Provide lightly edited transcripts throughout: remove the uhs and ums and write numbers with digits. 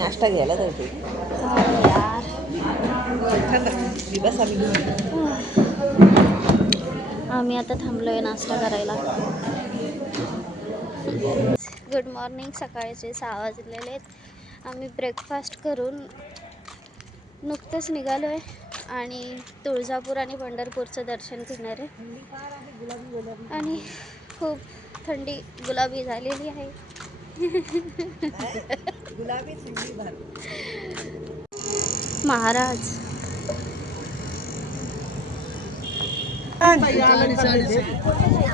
नाश्ता घ्यायला जाते यार दिवस आम्ही आता थांबलोय नाश्ता करायला. Good morning. सकाळचे 6 वाजलेले आहेत. आम्ही ब्रेकफास्ट करून नुकतंच निघालो आहे आणि तुळजापूर आणि पंढरपूरचं दर्शन घेणार आहे. आणि खूप थंडी गुलाबी झालेली आहे. गुलाबी थंडी भर महाराज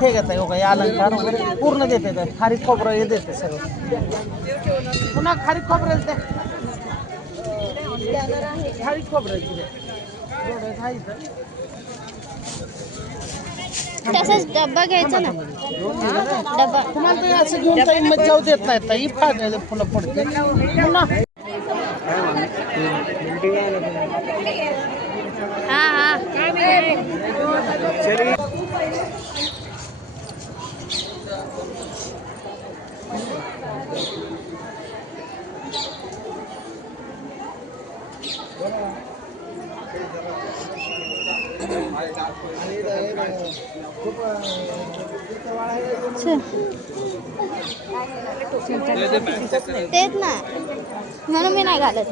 हे घेत आहे अलंकार वगैरे पूर्ण देते. खारी खोबरं हे देते सगळं. पुन्हा खारी खोबरं द्या. खारी खोबरं तसाच डब्बा घ्यायचा ना. डब्बा तुम्हाला ते असं घेऊन काही मज्जाव देत नाही. ताई फागायला फुलं पडते पुन्हा. हा हा तेच ना म्हणून मी नाही घालत.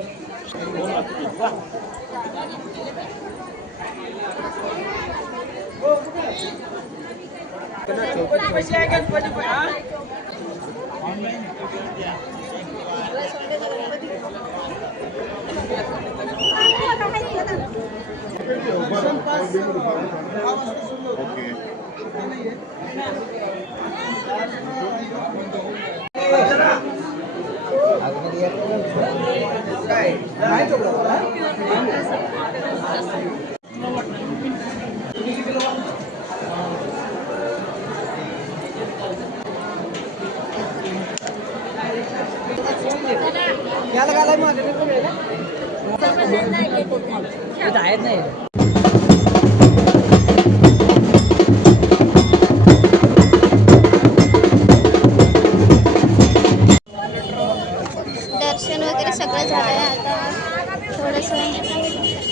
दर्शन वगैरे सगळं झालंय. आता थोडंसं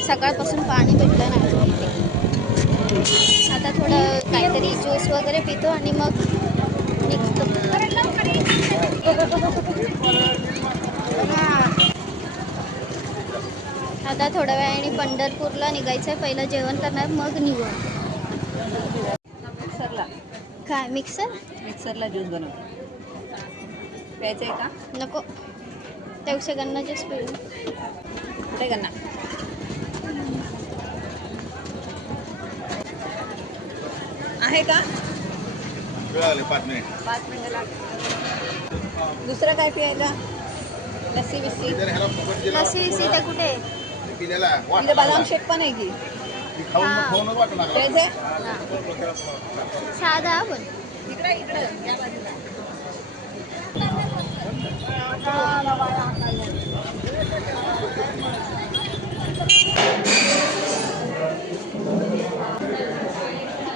सकाळपासून पाणी भेटलं नाही. आता थोडं काहीतरी ज्यूस वगैरे पितो आणि मग निघतो. आता थोड्या वेळाने पंढरपूरला निघायचं आहे. पहिलं जेवण करणार मग निघू. मिक्सरला काय मिक्सरला ज्यूस बनव प्यायचं आहे का? नको. त्यापेक्षा गन्ना ज्यूस पिऊ. कुठे गन्ना आहे का? 5 मिनिटं लागतात. दुसरं काय प्यायला? लस्सी बिस्सी लस्सी ते कुठे? तिथे बदाम शेक पण आहे की प्यायचंय? साधा पण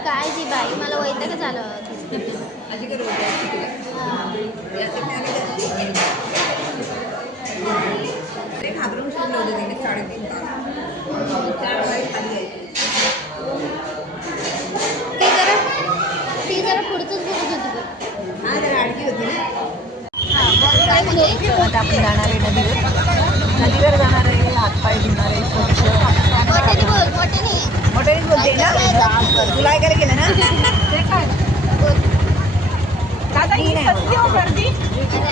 काय ती बाई मला वैताग झालं. आजी का रोज घाबरून शिकलं होतं तिने 3:30 तास 4 वाजता खाली ती जरा पुढचंच बोलत होती. हा जरा अडकी होती ना. काय म्हणजे आता आपण जाणार आहे नदीवर जाणार आहे. हातपाय धुणार आहे स्वच्छ. मोठ्याने बोल. मोठ्यानेच बोलते ना. तुला ऐकायला गेलं ना. अरे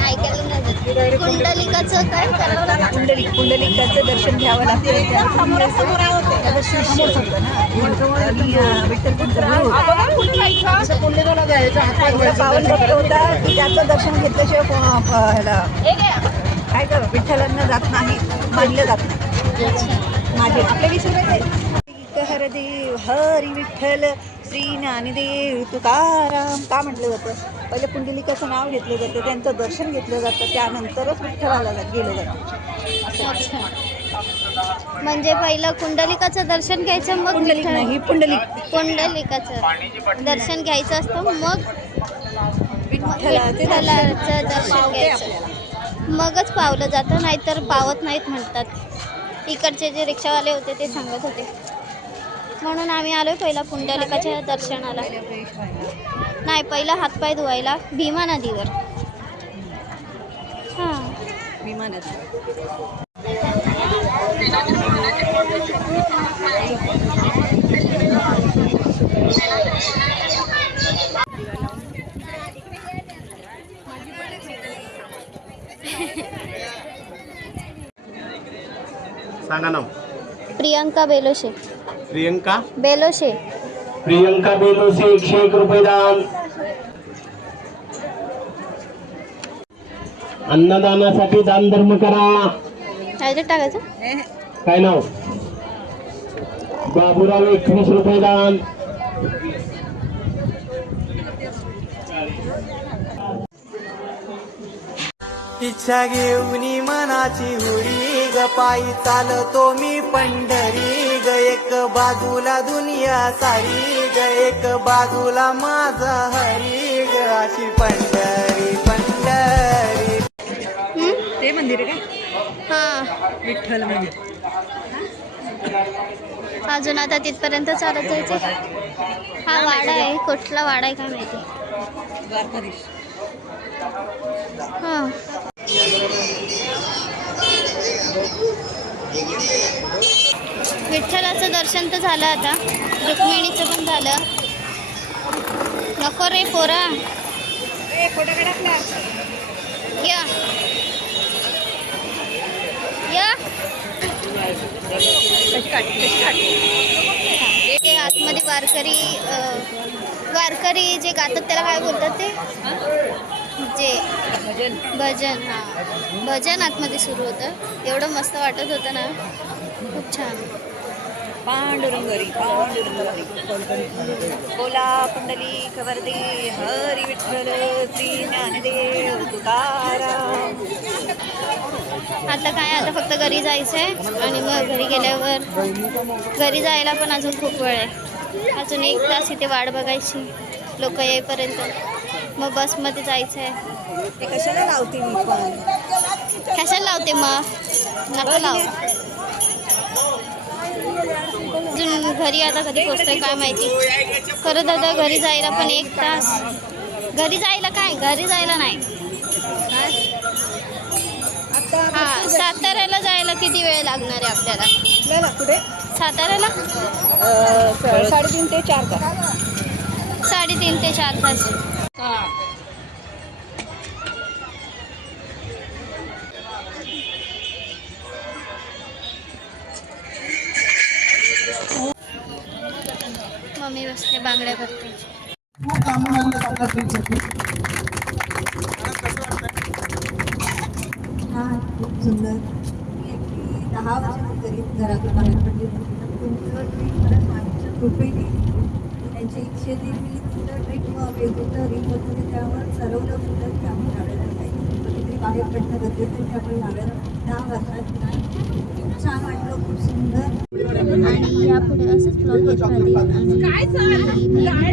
ऐकायला नाही. कुंडलिकाचं काय करावं लागतं? कुंडलिकाचं दर्शन घ्यावं लागतं. पावन भक्त होता की त्याचं दर्शन घेतल्याशिवाय ह्याला काय कर विठ्ठलांना जात नाही. मानलं जात नाही. माझे आपले 20 रुपये हर देव हरी विठ्ठल श्री ज्ञानदेव तुकाराम का म्हटलं जातं? पहिले पुंडलिकाचं नाव घेतलं जातं. त्यांचं दर्शन घेतलं जातं. त्यानंतरच विठ्ठलाला गेलं जातं. म्हणजे पहिलं कुंडलिकाचं दर्शन घ्यायचं मग पुंडलिक नाही पुंडलिकाचं दर्शन घ्यायचं असतं. मग विठ्ठलाचे विठ्ठलाचं दर्शन घ्यायचं. मगच पावलं जातं, नाहीतर पावत नाहीत म्हणतात. इकडचे जे रिक्षावाले होते ते सांगत होते. म्हणून आम्ही आलो आहे पहिला पुंडलिकाच्या दर्शनाला. नाही, पहिला हातपाय धुवायला भीमा नदीवर. हां, भीमा नदी. सांगा नाव. प्रियंका बेलोशे. प्रियंका बेलोशे. प्रियंका बेलोसे 101 रुपये दान. अन्नदानासाठी दान धर्म करा. ह्याच्यात टाकायचं. काय नाव. बाबूराव 21 रुपये दान. इच्छा घेऊनी मनाची हुरी ग पायी चालतो मी पंढरी ग. एक बाजूला दुनिया सारी ग, एक बाजूला माझा हरी ग. अशी पंढरी पंढरी. ते मंदिर आहे काय. हां, विठ्ठल मंदिर. अजून आता तिथपर्यंत चालत जायचं. हा वाडा आहे, कुठला वाडा आहे काय माहिती. द्वारकाधीश. हां, विठ्ठलाचं दर्शन तर झालं आता, रुक्मिणीचं पण झालं. नको रे पोरा, फोटो काढा. या या. ते आतमध्ये वारकरी जे गातात त्याला काय बोलतात ते, जे भजन. हां, भजन आतमध्ये सुरू होतं. एवढं मस्त वाटत होतं ना, खूप छान. पांडुरंगरी पांडुरंगरी बोला पुंडलिक वरदे हरी विठ्ठल श्री ज्ञानदेव तुकाराम. आता काय, आता फक्त घरी जायचं आहे आणि मग घरी गेल्यावर घरी जायला पण अजून खूप वेळ आहे. अजून 1 तास इथे वाट बघायची लोक येईपर्यंत. मग बसमध्ये जायचं आहे. ते कशाला लावते मी पण. कशाला लावते मग, नको लाव. अजून घरी आता कधी पोचतोय काय माहिती. खरं दादा घरी जायला पण 1 तास. घरी जायला काय, घरी जायला नाही. हां, साताऱ्याला जायला किती वेळ लागणार आहे आपल्याला. कुठे साताऱ्याला 3.5 ते 4 तास. 3.5 ते 4 तास. मम्मी बसते बांगड्या करते. हां, खूप सुंदर. मी 10 वर्षांपूर्वी घरातून बाहेर पडली. तुमचं ट्रीट मला माझ्या कृपेने त्यांच्या इच्छेने मी तुमचं ट्रीट वेगवेगळं रील होतं त्यावर ठरवलं होतं की आपण नाव्याला जायचं. कधीतरी बाहेर पडणं गरजेचं आहे, त्यामुळे नाव्याला 10 वर्षात खूप छान वाटलं, खूप सुंदर. आणि यापुढे असंच ब्लॉग येत राहतील आणि मी टाकत